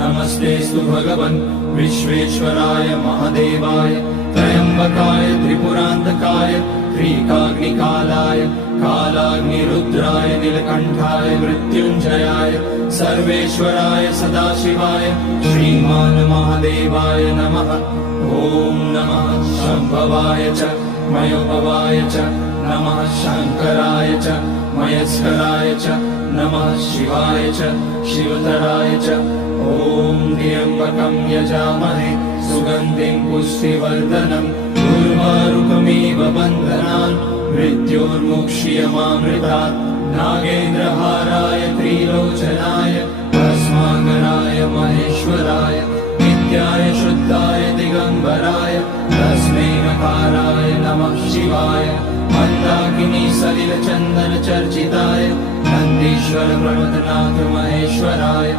नमस्तेऽस्तु भगवन् विश्वेश्वराय महादेवाय त्र्यम्बकाय त्रिपुरान्तकाय त्रिकाग्निकालाय कालाग्निरुद्राय नीलकण्ठाय मृत्युञ्जयाय सर्वेश्वराय सदाशिवाय श्रीमान् महादेवाय नमः। ॐ नमः शम्भवाय च मयोभवाय च नमः शङ्कराय च मयस्कराय च नमः शिवाय च शिवतराय च। ॐ त्र्यम्बकं यजामहे सुगन्धिं पुष्टिवर्धनम् उर्वारुकमिव बन्धनान् मृत्योर्मुक्ष्यमामृतात्। नागेन्द्रहाराय त्रिलोचनाय भस्माकराय महेश्वराय नित्याय शुद्धाय दिगम्बराय तस्मै नकाराय नमः शिवाय। मन्दाकिनी सलिलचन्दन चर्चिताय नन्दीश्वर प्रमथनाथ महेश्वराय